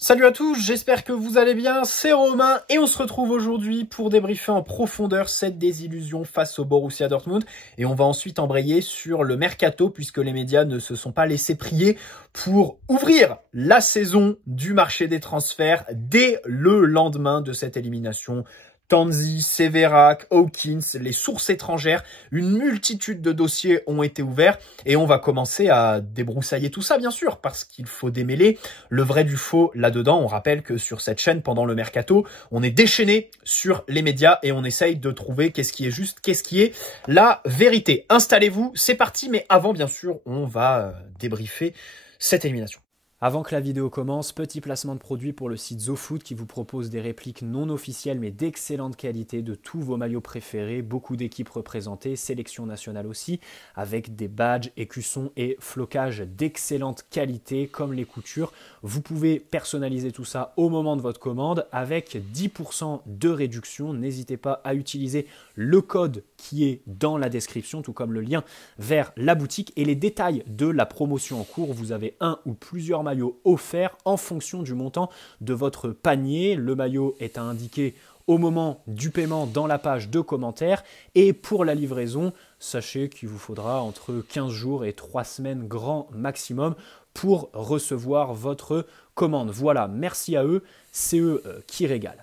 Salut à tous, j'espère que vous allez bien, c'est Romain et on se retrouve aujourd'hui pour débriefer en profondeur cette désillusion face au Borussia Dortmund et on va ensuite embrayer sur le mercato puisque les médias ne se sont pas laissés prier pour ouvrir la saison du marché des transferts dès le lendemain de cette élimination. Tanzi, Severac, Hawkins, les sources étrangères, une multitude de dossiers ont été ouverts et on va commencer à débroussailler tout ça bien sûr parce qu'il faut démêler le vrai du faux là-dedans. On rappelle que sur cette chaîne, pendant le mercato, on est déchaîné sur les médias et on essaye de trouver qu'est-ce qui est juste, qu'est-ce qui est la vérité. Installez-vous, c'est parti, mais avant bien sûr, on va débriefer cette élimination. Avant que la vidéo commence, petit placement de produit pour le site ZoFoot qui vous propose des répliques non officielles mais d'excellente qualité de tous vos maillots préférés, beaucoup d'équipes représentées, sélection nationale aussi, avec des badges, écussons et flocages d'excellente qualité comme les coutures. Vous pouvez personnaliser tout ça au moment de votre commande avec 10% de réduction. N'hésitez pas à utiliser le code qui est dans la description, tout comme le lien vers la boutique et les détails de la promotion en cours. Vous avez un ou plusieurs maillot offert en fonction du montant de votre panier. Le maillot est à indiquer au moment du paiement dans la page de commentaires. Et pour la livraison, sachez qu'il vous faudra entre 15 jours et 3 semaines grand maximum pour recevoir votre commande. Voilà, merci à eux, c'est eux qui régalent.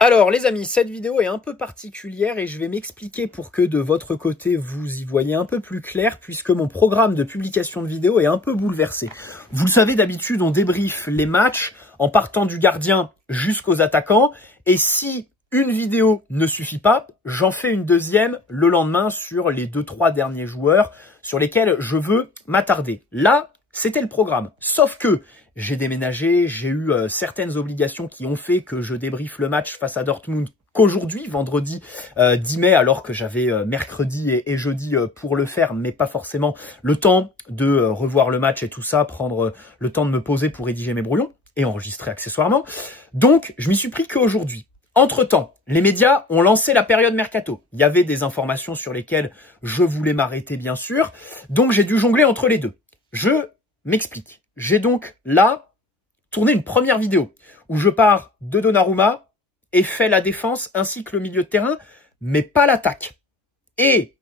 Alors les amis, cette vidéo est un peu particulière et je vais m'expliquer pour que de votre côté vous y voyez un peu plus clair puisque mon programme de publication de vidéos est un peu bouleversé. Vous le savez, d'habitude on débriefe les matchs en partant du gardien jusqu'aux attaquants et si une vidéo ne suffit pas, j'en fais une deuxième le lendemain sur les 2-3 derniers joueurs sur lesquels je veux m'attarder. Là, c'était le programme, sauf que j'ai déménagé, j'ai eu certaines obligations qui ont fait que je débriefe le match face à Dortmund qu'aujourd'hui, vendredi 10 mai, alors que j'avais mercredi et jeudi pour le faire, mais pas forcément le temps de revoir le match et tout ça, prendre le temps de me poser pour rédiger mes brouillons et enregistrer accessoirement. Donc, je m'y suis pris qu'aujourd'hui. Entre-temps, les médias ont lancé la période mercato. Il y avait des informations sur lesquelles je voulais m'arrêter, bien sûr, donc j'ai dû jongler entre les deux. Je m'explique. J'ai donc là tourné une première vidéo où je pars de Donnarumma et fais la défense ainsi que le milieu de terrain, mais pas l'attaque. Et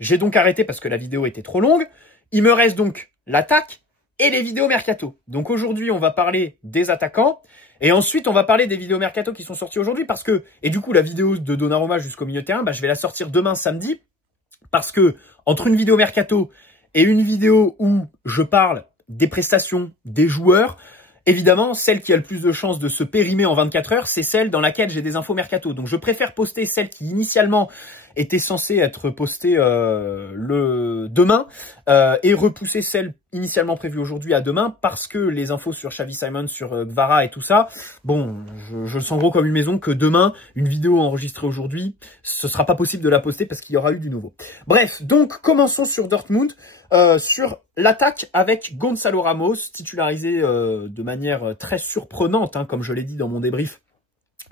j'ai donc arrêté parce que la vidéo était trop longue. Il me reste donc l'attaque et les vidéos mercato. Donc aujourd'hui, on va parler des attaquants et ensuite, on va parler des vidéos mercato qui sont sorties aujourd'hui parce que, et du coup, la vidéo de Donnarumma jusqu'au milieu de terrain, je vais la sortir demain samedi parce que entre une vidéo mercato et une vidéo où je parle des prestations des joueurs, évidemment, celle qui a le plus de chances de se périmer en 24 heures, c'est celle dans laquelle j'ai des infos mercato. Donc, je préfère poster celle qui, initialement, était censée être postée le demain et repousser celle initialement prévue aujourd'hui à demain parce que les infos sur Xavi Simons, sur Gvara et tout ça, bon, je le sens gros comme une maison que demain, une vidéo enregistrée aujourd'hui, ce sera pas possible de la poster parce qu'il y aura eu du nouveau. Bref, donc commençons sur Dortmund, sur l'attaque avec Gonzalo Ramos, titularisé de manière très surprenante, hein, comme je l'ai dit dans mon débrief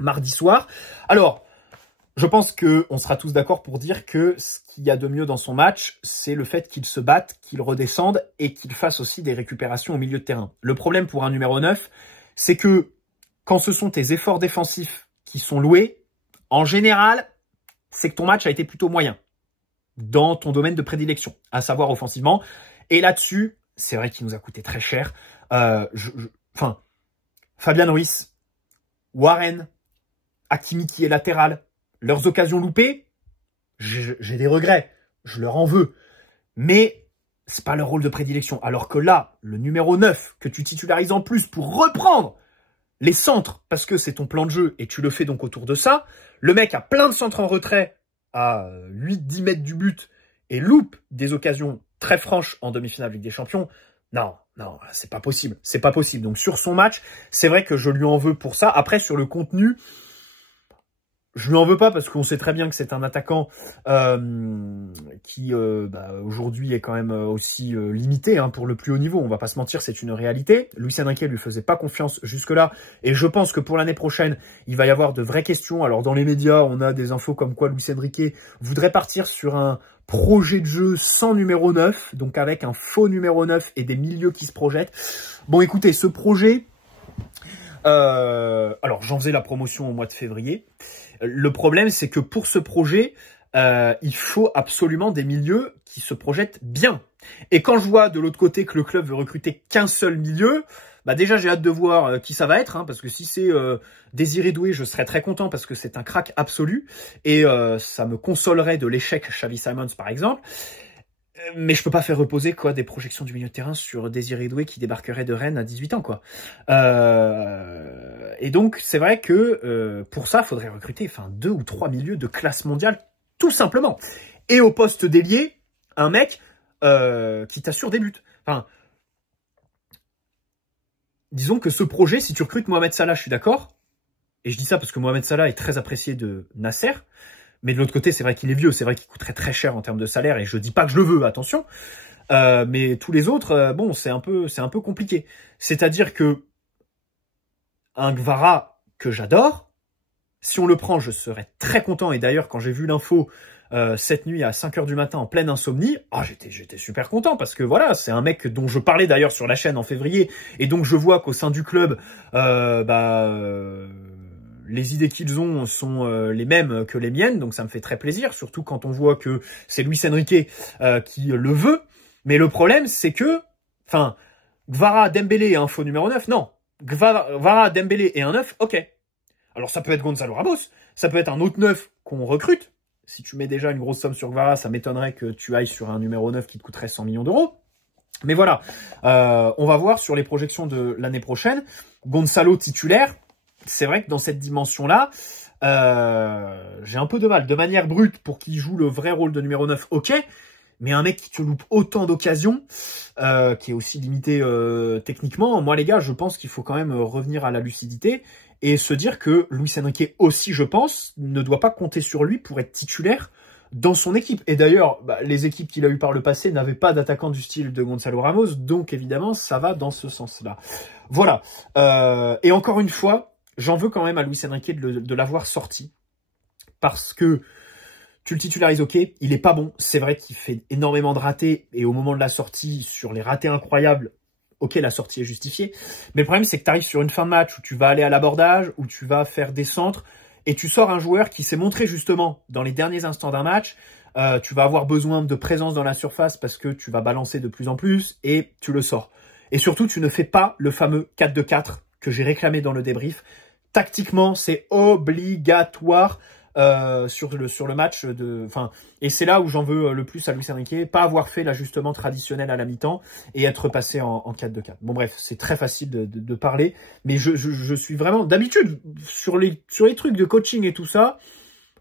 mardi soir. Alors, je pense qu'on sera tous d'accord pour dire que ce qu'il y a de mieux dans son match, c'est le fait qu'il se batte, qu'il redescende et qu'il fasse aussi des récupérations au milieu de terrain. Le problème pour un numéro 9, c'est que quand ce sont tes efforts défensifs qui sont loués, en général, c'est que ton match a été plutôt moyen dans ton domaine de prédilection, à savoir offensivement. Et là-dessus, c'est vrai qu'il nous a coûté très cher. Fabian Ruiz, Warren, Hakimi qui est latéral, leurs occasions loupées, j'ai des regrets, je leur en veux. Mais c'est pas leur rôle de prédilection. Alors que là, le numéro 9 que tu titularises en plus pour reprendre les centres, parce que c'est ton plan de jeu et tu le fais donc autour de ça, le mec a plein de centres en retrait à 8-10 mètres du but et loupe des occasions très franches en demi-finale Ligue des Champions. Non, c'est pas possible. C'est pas possible. Donc sur son match, c'est vrai que je lui en veux pour ça. Après, sur le contenu, je lui en veux pas parce qu'on sait très bien que c'est un attaquant qui aujourd'hui est quand même aussi limité hein, pour le plus haut niveau. On va pas se mentir, c'est une réalité. Luis Enrique lui faisait pas confiance jusque-là et je pense que pour l'année prochaine, il va y avoir de vraies questions. Alors dans les médias, on a des infos comme quoi Luis Enrique voudrait partir sur un projet de jeu sans numéro 9, donc avec un faux numéro 9 et des milieux qui se projettent. Bon écoutez, ce projet, Alors, j'en faisais la promotion au mois de février. Le problème, c'est que pour ce projet, il faut absolument des milieux qui se projettent bien. Et quand je vois de l'autre côté que le club veut recruter qu'un seul milieu, bah déjà j'ai hâte de voir qui ça va être, hein, parce que si c'est Désiré Doué, je serais très content parce que c'est un crack absolu et ça me consolerait de l'échec Xavi Simons par exemple. Mais je peux pas faire reposer quoi des projections du milieu de terrain sur Désiré Doué qui débarquerait de Rennes à 18 ans quoi. Et donc c'est vrai que pour ça, il faudrait recruter 2 ou 3 milieux de classe mondiale tout simplement. Et au poste d'ailier, un mec qui t'assure des buts. Enfin, disons que ce projet, si tu recrutes Mohamed Salah, je suis d'accord. Et je dis ça parce que Mohamed Salah est très apprécié de Nasser. Mais de l'autre côté, c'est vrai qu'il est vieux, c'est vrai qu'il coûterait très cher en termes de salaire, et je dis pas que je le veux, attention. Mais tous les autres, bon, c'est un peu compliqué. C'est-à-dire que un Gvara que j'adore, si on le prend, je serais très content. Et d'ailleurs, quand j'ai vu l'info cette nuit à 5 h du matin en pleine insomnie, j'étais super content parce que voilà, c'est un mec dont je parlais d'ailleurs sur la chaîne en février, et donc je vois qu'au sein du club, les idées qu'ils ont sont les mêmes que les miennes, donc ça me fait très plaisir, surtout quand on voit que c'est Luis Enrique qui le veut. Mais le problème, c'est que, Gvara, Dembélé et un faux numéro 9, non. Gvara, Dembélé et un 9, ok. Alors ça peut être Gonzalo Ramos, ça peut être un autre 9 qu'on recrute. Si tu mets déjà une grosse somme sur Gvara, ça m'étonnerait que tu ailles sur un numéro 9 qui te coûterait 100 millions d'euros. Mais voilà, on va voir sur les projections de l'année prochaine. Gonzalo titulaire, c'est vrai que dans cette dimension-là, j'ai un peu de mal. De manière brute, pour qu'il joue le vrai rôle de numéro 9, ok. Mais un mec qui te loupe autant d'occasions, qui est aussi limité techniquement, moi les gars, je pense qu'il faut quand même revenir à la lucidité et se dire que Luis Enrique aussi, je pense, ne doit pas compter sur lui pour être titulaire dans son équipe. Et d'ailleurs, les équipes qu'il a eues par le passé n'avaient pas d'attaquant du style de Gonzalo Ramos, donc évidemment, ça va dans ce sens-là. Voilà. Et encore une fois, j'en veux quand même à Luis Enrique de l'avoir sorti, parce que tu le titularises, ok, il est pas bon. C'est vrai qu'il fait énormément de ratés, et au moment de la sortie, sur les ratés incroyables, ok, la sortie est justifiée. Mais le problème, c'est que tu arrives sur une fin de match où tu vas aller à l'abordage, où tu vas faire des centres, et tu sors un joueur qui s'est montré justement dans les derniers instants d'un match. Tu vas avoir besoin de présence dans la surface parce que tu vas balancer de plus en plus, et tu le sors. Et surtout, tu ne fais pas le fameux 4-2-4 que j'ai réclamé dans le débrief. Tactiquement, c'est obligatoire. Sur le match et c'est là où j'en veux le plus à Luis Enrique, pas avoir fait l'ajustement traditionnel à la mi-temps et être passé en 4-2-4. Bon bref, c'est très facile de parler, mais je suis vraiment, d'habitude, sur les trucs de coaching et tout ça,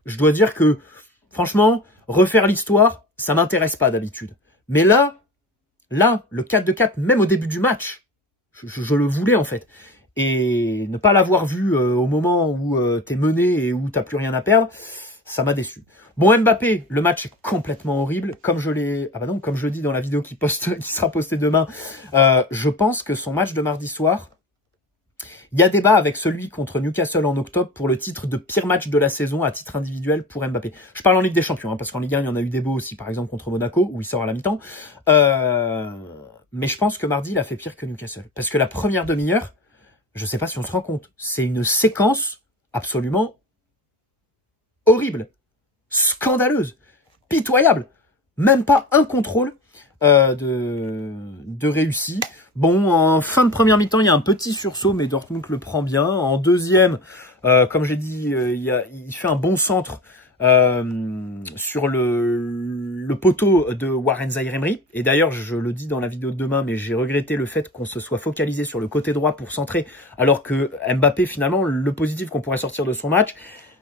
je dois dire que, franchement, refaire l'histoire, ça m'intéresse pas d'habitude. Mais là, le 4-2-4, même au début du match, je le voulais en fait. Et ne pas l'avoir vu au moment où t'es mené et où t'as plus rien à perdre, ça m'a déçu. Bon, Mbappé, le match est complètement horrible. Comme je le dis dans la vidéo qui sera postée demain, je pense que son match de mardi soir, il y a débat avec celui contre Newcastle en octobre pour le titre de pire match de la saison à titre individuel pour Mbappé. Je parle en Ligue des Champions, hein, parce qu'en Ligue 1, il y en a eu des beaux aussi, par exemple contre Monaco, où il sort à la mi-temps. Mais je pense que mardi, il a fait pire que Newcastle. Parce que la première demi-heure, je ne sais pas si on se rend compte, c'est une séquence absolument horrible, scandaleuse, pitoyable. Même pas un contrôle de réussi. Bon, en fin de première mi-temps, il y a un petit sursaut, mais Dortmund le prend bien. En deuxième, comme j'ai dit, il fait un bon centre sur le poteau de Warren Zaïre-Emery. Et d'ailleurs, je le dis dans la vidéo de demain, mais j'ai regretté le fait qu'on se soit focalisé sur le côté droit pour centrer, alors que Mbappé, finalement, le positif qu'on pourrait sortir de son match,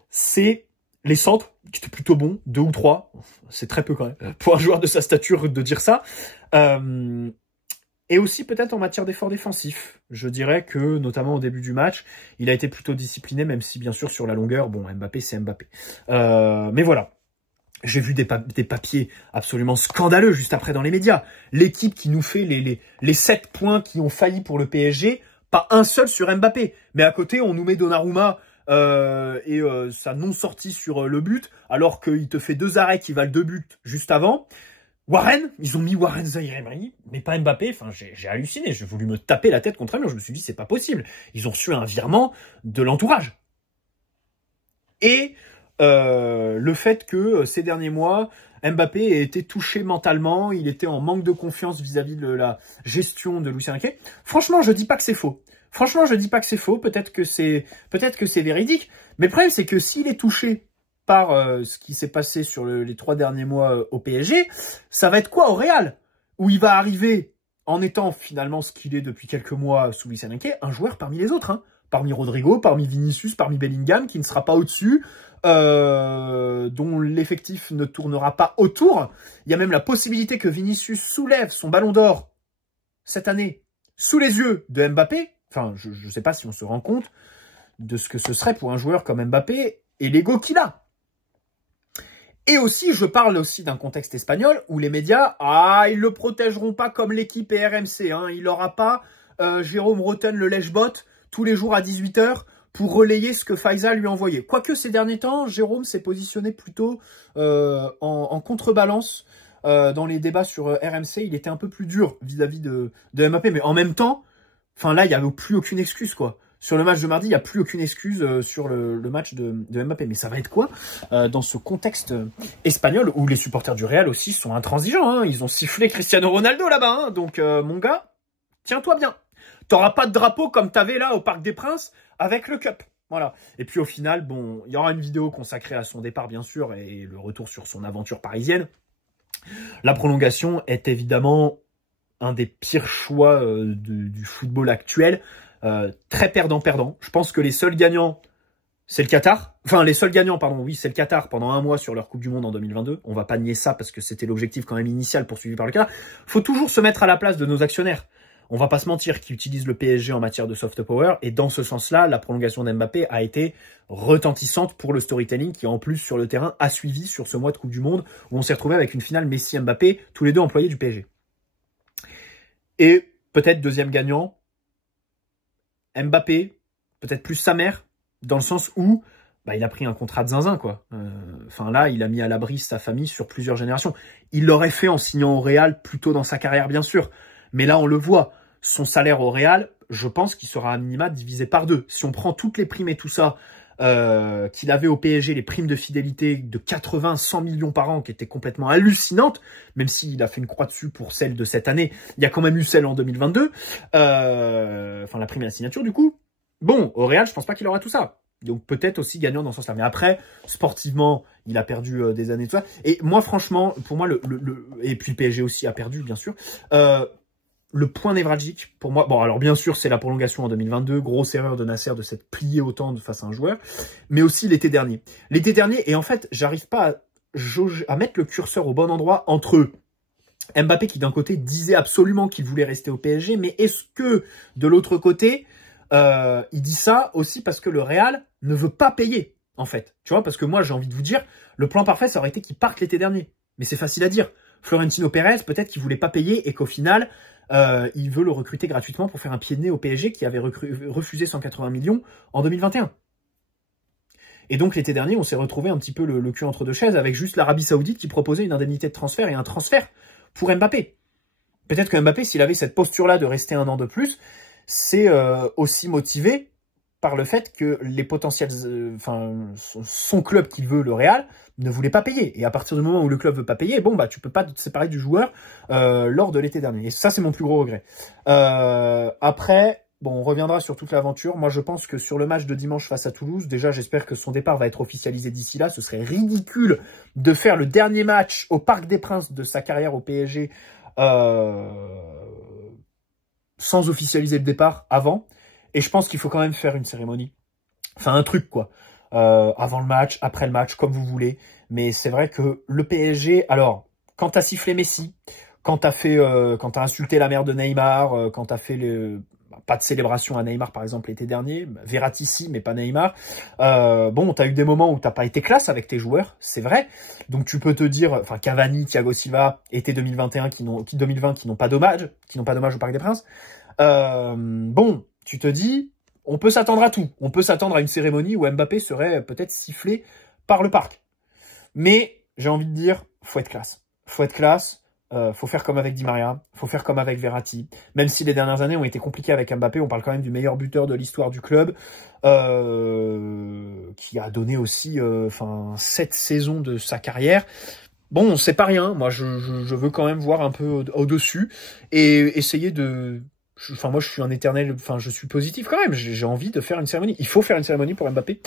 c'est les centres, qui étaient plutôt bons, 2 ou 3, c'est très peu quand même, pour un joueur de sa stature de dire ça. Et aussi peut-être en matière d'effort défensif. Je dirais que, notamment au début du match, il a été plutôt discipliné, même si bien sûr sur la longueur, bon, Mbappé c'est Mbappé. Mais voilà, j'ai vu des papiers absolument scandaleux juste après dans les médias. L'équipe qui nous fait les 7 points qui ont failli pour le PSG, pas un seul sur Mbappé. Mais à côté, on nous met Donnarumma et sa non-sortie sur le but, alors qu'il te fait 2 arrêts qui valent 2 buts juste avant. Warren, ils ont mis Warren Zaïre-Emery, mais pas Mbappé. Enfin, j'ai halluciné. J'ai voulu me taper la tête contre un mur. Je me suis dit, c'est pas possible. Ils ont reçu un virement de l'entourage. Et le fait que ces derniers mois, Mbappé ait été touché mentalement, il était en manque de confiance vis-à-vis de la gestion de Luis Enrique. Franchement, je dis pas que c'est faux. Franchement, je dis pas que c'est faux. Peut-être que c'est véridique. Mais le problème, c'est que s'il est touché par ce qui s'est passé sur les 3 derniers mois au PSG, ça va être quoi au Real? Où il va arriver en étant finalement ce qu'il est depuis quelques mois sous Luis Enrique, un joueur parmi les autres, hein. Parmi Rodrigo, parmi Vinicius, parmi Bellingham, qui ne sera pas au-dessus, dont l'effectif ne tournera pas autour. Il y a même la possibilité que Vinicius soulève son ballon d'or cette année sous les yeux de Mbappé. Enfin, je ne sais pas si on se rend compte de ce que ce serait pour un joueur comme Mbappé et l'ego qu'il a. Et aussi, je parle aussi d'un contexte espagnol où les médias, ils le protégeront pas comme l'équipe et RMC. Hein. Il n'aura pas Jérôme Rotten le lèche-bot tous les jours à 18 h pour relayer ce que Faiza lui a envoyé. Quoique ces derniers temps, Jérôme s'est positionné plutôt en contrebalance dans les débats sur RMC. Il était un peu plus dur vis-à-vis de Mbappé, mais en même temps, enfin là, il n'y avait plus aucune excuse, quoi. Sur le match de mardi, il n'y a plus aucune excuse sur le match de Mbappé. Mais ça va être quoi dans ce contexte espagnol où les supporters du Real aussi sont intransigeants, hein. Ils ont sifflé Cristiano Ronaldo là-bas. Hein. Donc, mon gars, tiens-toi bien. T'auras pas de drapeau comme t'avais là au Parc des Princes avec le Cup. Voilà. Et puis au final, bon, il y aura une vidéo consacrée à son départ, bien sûr, et le retour sur son aventure parisienne. La prolongation est évidemment un des pires choix du football actuel. Très perdant-perdant. Je pense que les seuls gagnants, c'est le Qatar. Enfin, les seuls gagnants, pardon, oui, c'est le Qatar pendant un mois sur leur Coupe du Monde en 2022. On va pas nier ça parce que c'était l'objectif quand même initial poursuivi par le Qatar. Faut toujours se mettre à la place de nos actionnaires. On va pas se mentir qui utilisent le PSG en matière de soft power. Et dans ce sens-là, la prolongation d'Mbappé a été retentissante pour le storytelling qui, en plus, sur le terrain, a suivi sur ce mois de Coupe du Monde où on s'est retrouvé avec une finale Messi-Mbappé, tous les deux employés du PSG. Et peut-être deuxième gagnant, Mbappé, peut-être plus sa mère, dans le sens où il a pris un contrat de zinzin, quoi. Enfin là, il a mis à l'abri sa famille sur plusieurs générations. Il l'aurait fait en signant au Real plus tôt dans sa carrière, bien sûr. Mais là, on le voit, son salaire au Real, je pense qu'il sera à minima divisé par 2. Si on prend toutes les primes et tout ça qu'il avait au PSG, les primes de fidélité de 80-100 millions par an, qui étaient complètement hallucinantes, même s'il a fait une croix dessus pour celle de cette année, il y a quand même eu celle en 2022, enfin la prime à la signature du coup. Bon, au Real, je pense pas qu'il aura tout ça. Donc peut-être aussi gagnant dans ce sens-là. Mais après, sportivement, il a perdu des années de ça. Et moi, franchement, pour moi, et puis le PSG aussi a perdu, bien sûr. Le point névralgique, pour moi, bon, alors bien sûr, c'est la prolongation en 2022, grosse erreur de Nasser de s'être plié autant face à un joueur, mais aussi l'été dernier. L'été dernier, et en fait, j'arrive pas à mettre le curseur au bon endroit entre Mbappé qui, d'un côté, disait absolument qu'il voulait rester au PSG, mais est-ce que, de l'autre côté, il dit ça aussi parce que le Real ne veut pas payer, en fait. Tu vois, parce que moi, j'ai envie de vous dire, le plan parfait, ça aurait été qu'il parte l'été dernier. Mais c'est facile à dire. Florentino Pérez, peut-être qu'il voulait pas payer et qu'au final, il veut le recruter gratuitement pour faire un pied de nez au PSG qui avait refusé 180 millions en 2021. Et donc l'été dernier, on s'est retrouvé un petit peu le cul entre deux chaises avec juste l'Arabie Saoudite qui proposait une indemnité de transfert et un transfert pour Mbappé. Peut-être que Mbappé, s'il avait cette posture-là de rester un an de plus, c'est aussi motivé par le fait que les potentiels, son club qui veut, le Real, ne voulait pas payer. Et à partir du moment où le club veut pas payer, bon, tu peux pas te séparer du joueur lors de l'été dernier. Et ça, c'est mon plus gros regret. Après, bon, on reviendra sur toute l'aventure. Moi, je pense que sur le match de dimanche face à Toulouse, déjà, j'espère que son départ va être officialisé d'ici là. Ce serait ridicule de faire le dernier match au Parc des Princes de sa carrière au PSG sans officialiser le départ avant. Et je pense qu'il faut quand même faire une cérémonie. Enfin, un truc, quoi. Avant le match, après le match, comme vous voulez. Mais c'est vrai que le PSG... Alors, quand t'as sifflé Messi, quand t'as insulté la mère de Neymar, quand t'as fait pas de célébration à Neymar, par exemple, l'été dernier, Verratti si, mais pas Neymar. Bon, t'as eu des moments où t'as pas été classe avec tes joueurs, c'est vrai. Donc tu peux te dire, enfin Cavani, Thiago Silva, été 2021, 2020, qui n'ont pas d'hommage au Parc des Princes. Bon, tu te dis, on peut s'attendre à tout. On peut s'attendre à une cérémonie où Mbappé serait peut-être sifflé par le parc. Mais j'ai envie de dire, faut être classe. Faut être classe. faut faire comme avec Di Maria, faut faire comme avec Verratti. Même si les dernières années ont été compliquées avec Mbappé, on parle quand même du meilleur buteur de l'histoire du club, qui a donné aussi 7 saisons de sa carrière. Bon, c'est pas rien. Moi, je veux quand même voir un peu au-dessus et essayer de... moi, je suis un éternel... je suis positif quand même. J'ai envie de faire une cérémonie. Il faut faire une cérémonie pour Mbappé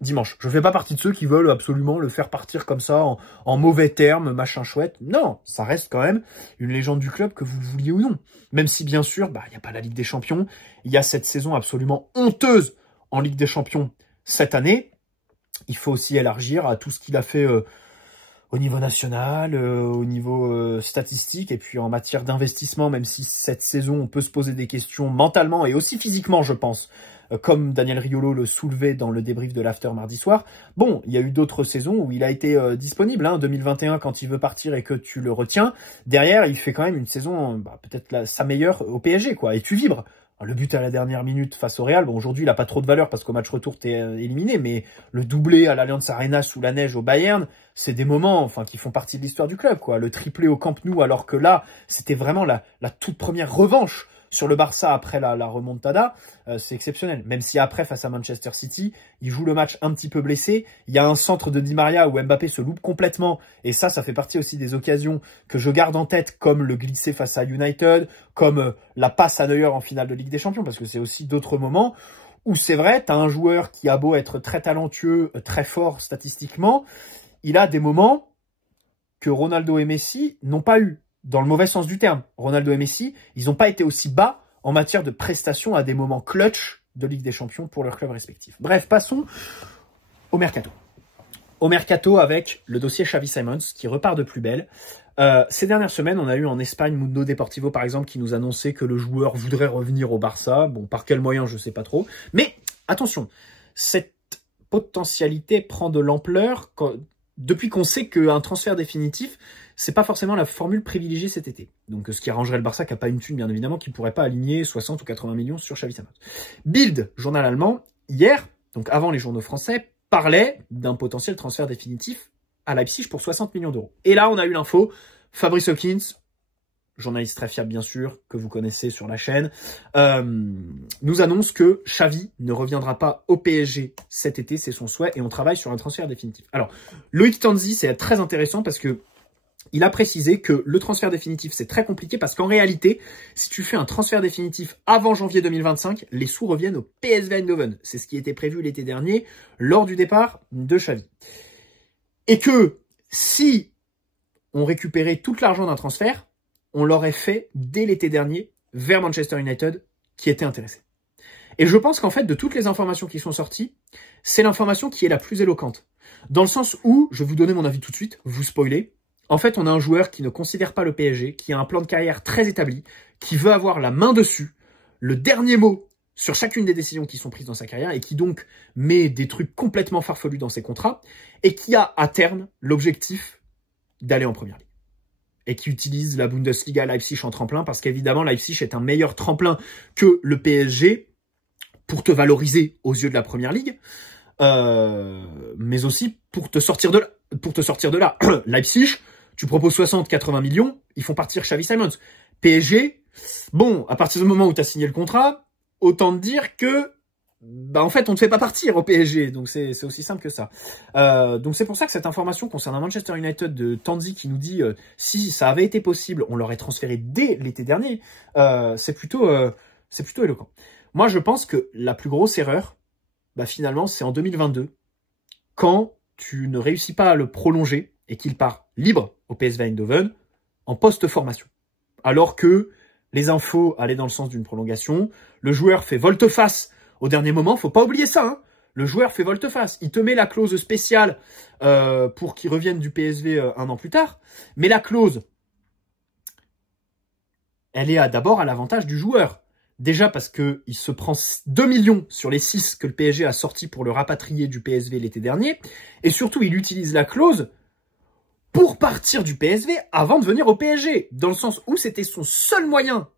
dimanche. Je fais pas partie de ceux qui veulent absolument le faire partir comme ça, en mauvais termes, machin chouette. Non, ça reste quand même une légende du club, que vous le vouliez ou non. Même si, bien sûr, il n'y a pas la Ligue des Champions. Il y a cette saison absolument honteuse en Ligue des Champions cette année. Il faut aussi élargir à tout ce qu'il a fait... au niveau national, au niveau statistique, et puis en matière d'investissement, même si cette saison, on peut se poser des questions mentalement et aussi physiquement, je pense, comme Daniel Riolo le soulevait dans le débrief de l'after mardi soir. Bon, il y a eu d'autres saisons où il a été disponible, 2021, quand il veut partir et que tu le retiens. Derrière, il fait quand même une saison, peut-être sa meilleure au PSG, quoi, et tu vibres. Le but à la dernière minute face au Real, bon, aujourd'hui, il a pas trop de valeur parce qu'au match retour, t'es éliminé, mais le doublé à l'Allianz Arena sous la neige au Bayern, c'est des moments, qui font partie de l'histoire du club, quoi. Le triplé au Camp Nou, alors que là, c'était vraiment la toute première revanche sur le Barça après la remontada, c'est exceptionnel. Même si après, face à Manchester City, il joue le match un petit peu blessé. Il y a un centre de Di Maria où Mbappé se loupe complètement. Et ça fait partie aussi des occasions que je garde en tête, comme le glissé face à United, comme la passe à Neuer en finale de Ligue des Champions, parce que c'est aussi d'autres moments où c'est vrai, t'as un joueur qui a beau être très talentueux, très fort statistiquement, il a des moments que Ronaldo et Messi n'ont pas eu. Dans le mauvais sens du terme. Ronaldo et Messi, ils n'ont pas été aussi bas en matière de prestations à des moments clutch de Ligue des Champions pour leurs clubs respectifs. Bref, passons au mercato. Au mercato avec le dossier Xavi Simons qui repart de plus belle. Ces dernières semaines, on a eu en Espagne Mundo Deportivo par exemple qui nous annonçait que le joueur voudrait revenir au Barça. Bon, par quel moyen, je sais pas trop. Mais attention, cette potentialité prend de l'ampleur depuis qu'on sait qu'un transfert définitif, c'est pas forcément la formule privilégiée cet été. Donc, ce qui arrangerait le Barça, qui n'a pas une thune, bien évidemment, qui pourrait pas aligner 60 ou 80 millions sur Xavi Simons. Bild, journal allemand, hier, donc avant les journaux français, parlait d'un potentiel transfert définitif à Leipzig pour 60 millions d'euros. Et là, on a eu l'info, Fabrice Hawkins, journaliste très fiable bien sûr, que vous connaissez sur la chaîne, nous annonce que Xavi ne reviendra pas au PSG cet été, c'est son souhait, et on travaille sur un transfert définitif. Alors, Loïc Tanzi, c'est très intéressant parce que il a précisé que le transfert définitif, c'est très compliqué parce qu'en réalité, si tu fais un transfert définitif avant janvier 2025, les sous reviennent au PSV Eindhoven. C'est ce qui était prévu l'été dernier lors du départ de Xavi. Et que si on récupérait tout l'argent d'un transfert, on l'aurait fait dès l'été dernier vers Manchester United qui était intéressé. Et je pense qu'en fait, de toutes les informations qui sont sorties, c'est l'information qui est la plus éloquente. Dans le sens où, je vais vous donner mon avis tout de suite, vous spoiler, en fait, on a un joueur qui ne considère pas le PSG, qui a un plan de carrière très établi, qui veut avoir la main dessus, le dernier mot sur chacune des décisions qui sont prises dans sa carrière, et qui donc met des trucs complètement farfelus dans ses contrats, et qui a à terme l'objectif d'aller en première ligue. Et qui utilise la Bundesliga Leipzig en tremplin, parce qu'évidemment, Leipzig est un meilleur tremplin que le PSG pour te valoriser aux yeux de la première ligue, mais aussi pour te sortir de là. Leipzig, tu proposes 60-80 millions, ils font partir Xavi Simons. PSG, bon, à partir du moment où tu as signé le contrat, autant te dire que, en fait, on ne te fait pas partir au PSG. Donc, c'est aussi simple que ça. Donc, c'est pour ça que cette information concernant Manchester United de Tanzi qui nous dit si ça avait été possible, on l'aurait transféré dès l'été dernier, c'est plutôt éloquent. Moi, je pense que la plus grosse erreur, finalement, c'est en 2022, quand tu ne réussis pas à le prolonger et qu'il part libre au PSV Eindhoven en post-formation. Alors que les infos allaient dans le sens d'une prolongation, le joueur fait volte-face au dernier moment, faut pas oublier ça, hein. Le joueur fait volte-face, il te met la clause spéciale pour qu'il revienne du PSV un an plus tard, mais la clause, elle est d'abord à l'avantage du joueur. Déjà parce qu'il se prend 2 millions sur les 6 que le PSG a sortis pour le rapatrier du PSV l'été dernier. Et surtout, il utilise la clause pour partir du PSV avant de venir au PSG. Dans le sens où c'était son seul moyen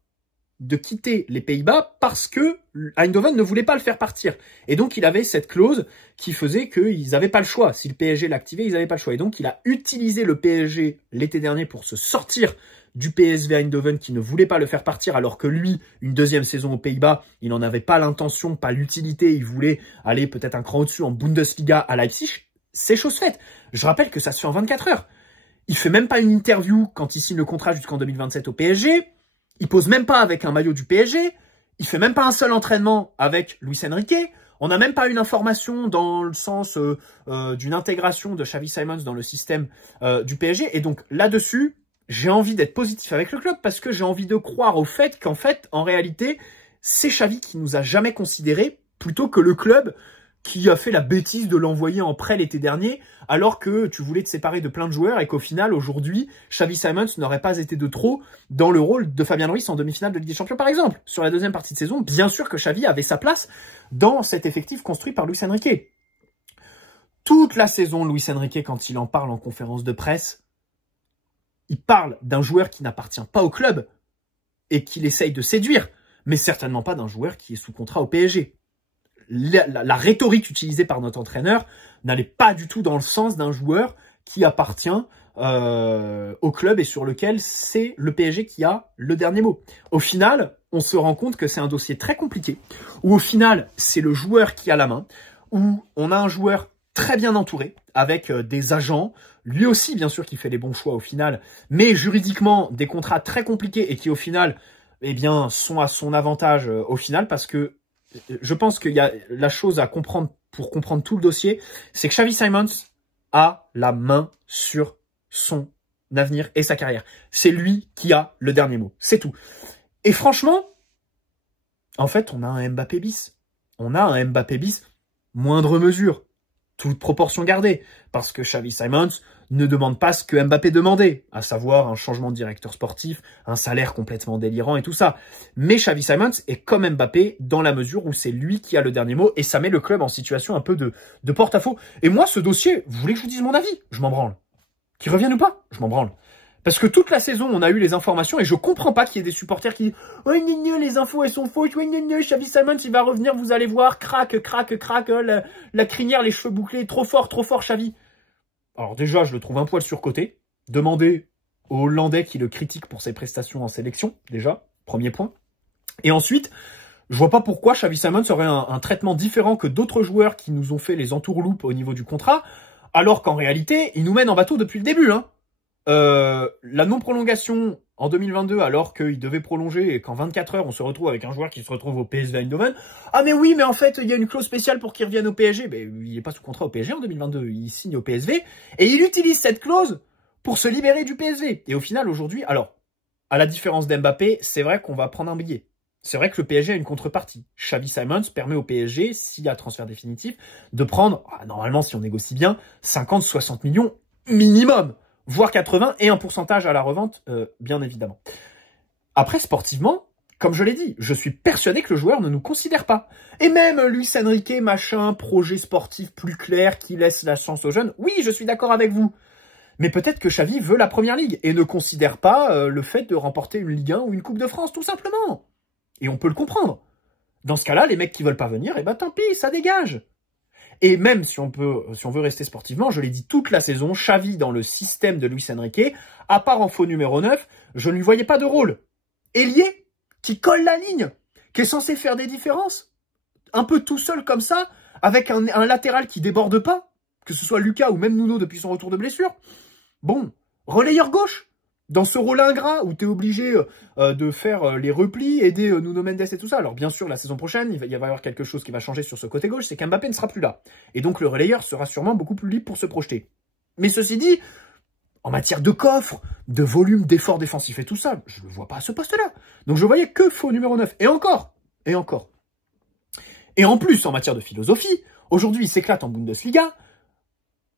de quitter les Pays-Bas parce que Eindhoven ne voulait pas le faire partir. Et donc, il avait cette clause qui faisait qu'ils n'avaient pas le choix. Si le PSG l'activait, ils n'avaient pas le choix. Et donc, il a utilisé le PSG l'été dernier pour se sortir du PSV Eindhoven qui ne voulait pas le faire partir, alors que lui, une deuxième saison aux Pays-Bas, il n'en avait pas l'intention, pas l'utilité. Il voulait aller peut-être un cran au-dessus en Bundesliga à Leipzig. C'est chose faite. Je rappelle que ça se fait en 24 heures. Il fait même pas une interview quand il signe le contrat jusqu'en 2027 au PSG. Il pose même pas avec un maillot du PSG. Il fait même pas un seul entraînement avec Luis Enrique. On n'a même pas une information dans le sens d'une intégration de Xavi Simons dans le système du PSG. Et donc là-dessus, j'ai envie d'être positif avec le club parce que j'ai envie de croire au fait qu'en fait, en réalité, c'est Xavi qui nous a jamais considérés plutôt que le club qui a fait la bêtise de l'envoyer en prêt l'été dernier, alors que tu voulais te séparer de plein de joueurs et qu'au final, aujourd'hui, Xavi Simons n'aurait pas été de trop dans le rôle de Fabien Ruiz en demi-finale de Ligue des Champions, par exemple. Sur la deuxième partie de saison, bien sûr que Xavi avait sa place dans cet effectif construit par Luis Enrique. Toute la saison, Luis Enrique, quand il en parle en conférence de presse, il parle d'un joueur qui n'appartient pas au club et qu'il essaye de séduire, mais certainement pas d'un joueur qui est sous contrat au PSG. La rhétorique utilisée par notre entraîneur n'allait pas du tout dans le sens d'un joueur qui appartient au club et sur lequel c'est le PSG qui a le dernier mot. Au final, on se rend compte que c'est un dossier très compliqué, où au final, c'est le joueur qui a la main, où on a un joueur très bien entouré, avec des agents, lui aussi bien sûr qui fait les bons choix au final, mais juridiquement des contrats très compliqués et qui au final eh bien, sont à son avantage au final parce que je pense qu'il y a la chose à comprendre pour comprendre tout le dossier, c'est que Xavi Simons a la main sur son avenir et sa carrière. C'est lui qui a le dernier mot. C'est tout. Et franchement, en fait, on a un Mbappé bis. On a un Mbappé bis moindre mesure. Toute proportion gardée. Parce que Xavi Simons ne demande pas ce que Mbappé demandait, à savoir un changement de directeur sportif, un salaire complètement délirant et tout ça. Mais Xavi Simons est comme Mbappé dans la mesure où c'est lui qui a le dernier mot et ça met le club en situation un peu de porte-à-faux. Et moi, ce dossier, vous voulez que je vous dise mon avis? Je m'en branle. Qu'il revienne ou pas? Je m'en branle. Parce que toute la saison, on a eu les informations et je comprends pas qu'il y ait des supporters qui disent « Oh, les infos, elles sont fausses. Oui, Xavi Simons, il va revenir, vous allez voir. Crac, la crinière, les cheveux bouclés. Trop fort, Xavi. » Alors déjà, je le trouve un poil surcoté. Demandez aux Hollandais qui le critiquent pour ses prestations en sélection, déjà. Premier point. Et ensuite, je vois pas pourquoi Xavi Simons aurait un traitement différent que d'autres joueurs qui nous ont fait les entourloupes au niveau du contrat, alors qu'en réalité, ils nous mènent en bateau depuis le début, hein. La non-prolongation en 2022, alors qu'il devait prolonger et qu'en 24 heures, on se retrouve avec un joueur qui se retrouve au PSV Eindhoven. Ah mais oui, mais en fait, il y a une clause spéciale pour qu'il revienne au PSG. Ben, il n'est pas sous contrat au PSG en 2022, il signe au PSV. Et il utilise cette clause pour se libérer du PSV. Et au final, aujourd'hui, alors, à la différence d'Mbappé, c'est vrai qu'on va prendre un billet. C'est vrai que le PSG a une contrepartie. Xavi Simons permet au PSG, s'il y a transfert définitif, de prendre, normalement, si on négocie bien, 50-60 millions minimum. Voire 80 et un pourcentage à la revente, bien évidemment. Après, sportivement, comme je l'ai dit, je suis persuadé que le joueur ne nous considère pas. Et même Luis Enrique, machin, projet sportif plus clair qui laisse la chance aux jeunes, oui, je suis d'accord avec vous. Mais peut-être que Xavi veut la première ligue et ne considère pas le fait de remporter une Ligue 1 ou une Coupe de France, tout simplement. Et on peut le comprendre. Dans ce cas-là, les mecs qui veulent pas venir, eh ben tant pis, ça dégage. Et même si on veut rester sportivement, je l'ai dit toute la saison, Xavi dans le système de Luis Enrique, à part en faux numéro 9, je ne lui voyais pas de rôle. Ailier, qui colle la ligne, qui est censé faire des différences, un peu tout seul comme ça, avec un latéral qui déborde pas, que ce soit Lucas ou même Nuno depuis son retour de blessure. Bon, relayeur gauche, dans ce rôle ingrat où tu es obligé de faire les replis, aider Nuno Mendes et tout ça. Alors bien sûr, la saison prochaine, il va y avoir quelque chose qui va changer sur ce côté gauche, c'est qu'Mbappé ne sera plus là. Et donc le relayeur sera sûrement beaucoup plus libre pour se projeter. Mais ceci dit, en matière de coffre, de volume, d'effort défensif et tout ça, je ne le vois pas à ce poste-là. Donc je voyais que faux numéro 9. Et encore. Et en plus, en matière de philosophie, aujourd'hui il s'éclate en Bundesliga,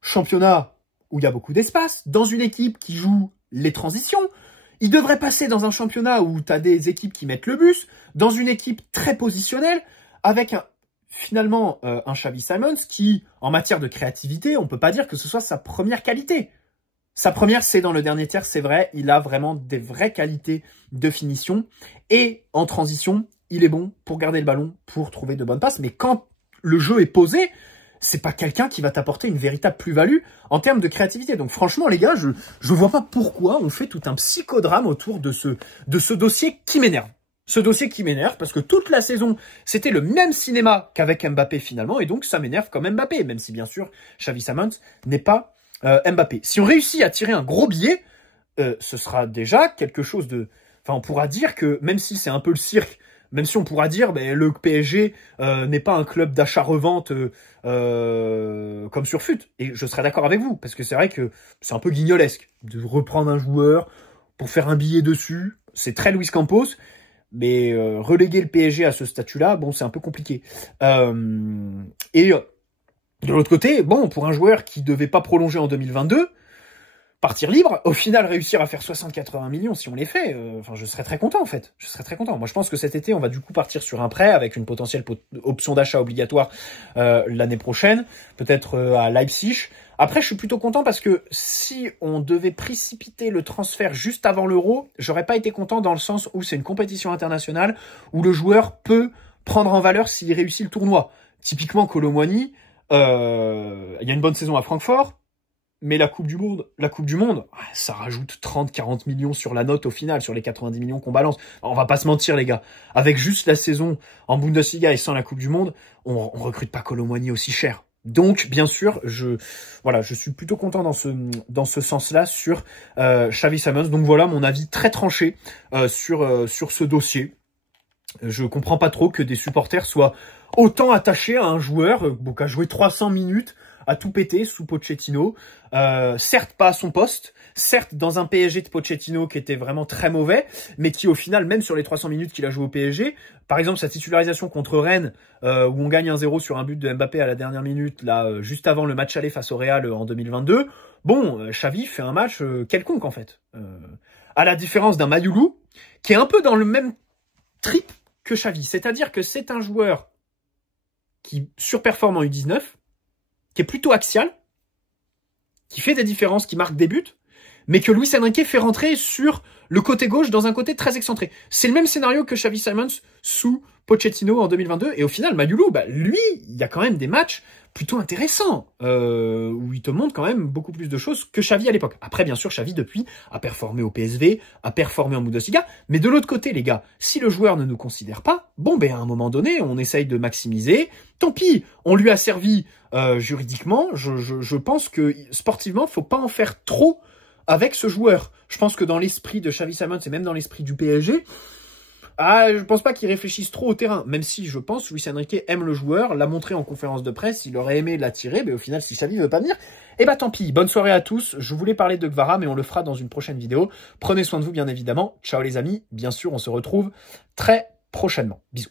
championnat où il y a beaucoup d'espace, dans une équipe qui joue les transitions. Il devrait passer dans un championnat où tu as des équipes qui mettent le bus, dans une équipe très positionnelle, avec finalement un Xavi Simons qui, en matière de créativité, on peut pas dire que ce soit sa première qualité. Sa première, c'est dans le dernier tiers, c'est vrai, il a vraiment des vraies qualités de finition. Et en transition, il est bon pour garder le ballon, pour trouver de bonnes passes. Mais quand le jeu est posé, c'est pas quelqu'un qui va t'apporter une véritable plus-value en termes de créativité. Donc franchement, les gars, je vois pas pourquoi on fait tout un psychodrame autour de ce dossier qui m'énerve. Ce dossier qui m'énerve parce que toute la saison, c'était le même cinéma qu'avec Mbappé finalement, et donc ça m'énerve comme Mbappé, même si bien sûr, Xavi Simons n'est pas Mbappé. Si on réussit à tirer un gros billet, ce sera déjà quelque chose de... Enfin, on pourra dire que, même si c'est un peu le cirque, même si on pourra dire ben, le PSG n'est pas un club d'achat-revente comme sur FUT, et je serais d'accord avec vous, parce que c'est vrai que c'est un peu guignolesque de reprendre un joueur pour faire un billet dessus, c'est très Luis Campos, mais reléguer le PSG à ce statut-là, bon, c'est un peu compliqué. Et de l'autre côté, bon, pour un joueur qui devait pas prolonger en 2022, partir libre, au final réussir à faire 60-80 millions si on les fait, enfin je serais très content en fait. Je serais très content. Moi je pense que cet été on va du coup partir sur un prêt avec une potentielle option d'achat obligatoire l'année prochaine, peut-être à Leipzig. Après je suis plutôt content parce que si on devait précipiter le transfert juste avant l'Euro, j'aurais pas été content dans le sens où c'est une compétition internationale où le joueur peut prendre en valeur s'il réussit le tournoi. Typiquement Kolo Muani, il y a une bonne saison à Francfort. Mais la Coupe du Monde, ça rajoute 30-40 millions sur la note au final, sur les 90 millions qu'on balance. On va pas se mentir, les gars. Avec juste la saison en Bundesliga et sans la Coupe du Monde, on recrute pas Kolo Muani aussi cher. Donc, bien sûr, je suis plutôt content dans ce sens-là sur Xavi Simons. Donc voilà mon avis très tranché sur ce dossier. Je comprends pas trop que des supporters soient autant attachés à un joueur qui a joué 300 minutes à tout péter sous Pochettino, certes pas à son poste, certes dans un PSG de Pochettino qui était vraiment très mauvais, mais qui au final, même sur les 300 minutes qu'il a joué au PSG, par exemple sa titularisation contre Rennes, où on gagne 1-0 sur un but de Mbappé à la dernière minute, là juste avant le match aller face au Real en 2022, bon, Xavi fait un match quelconque en fait. À la différence d'un Mayoulou, qui est un peu dans le même trip que Xavi, c'est-à-dire que c'est un joueur qui surperforme en U19, qui est plutôt axial, qui fait des différences, qui marque des buts, mais que Luis Enrique fait rentrer sur le côté gauche dans un côté très excentré. C'est le même scénario que Xavi Simons sous Pochettino en 2022, et au final, Mayoulou, lui, il y a quand même des matchs plutôt intéressants, où il te montre quand même beaucoup plus de choses que Xavi à l'époque. Après, bien sûr, Xavi, depuis, a performé au PSV, a performé en Bundesliga, mais de l'autre côté, les gars, si le joueur ne nous considère pas, bon, à un moment donné, on essaye de maximiser, tant pis, on lui a servi juridiquement, je pense que sportivement, faut pas en faire trop avec ce joueur. Je pense que dans l'esprit de Xavi Simons et même dans l'esprit du PSG, je pense pas qu'ils réfléchissent trop au terrain, même si je pense que Luis Enrique aime le joueur, l'a montré en conférence de presse, il aurait aimé l'attirer, mais au final, si Xavi veut pas venir, tant pis. Bonne soirée à tous. Je voulais parler de Kvara, mais on le fera dans une prochaine vidéo. Prenez soin de vous, bien évidemment. Ciao les amis. Bien sûr, on se retrouve très prochainement. Bisous.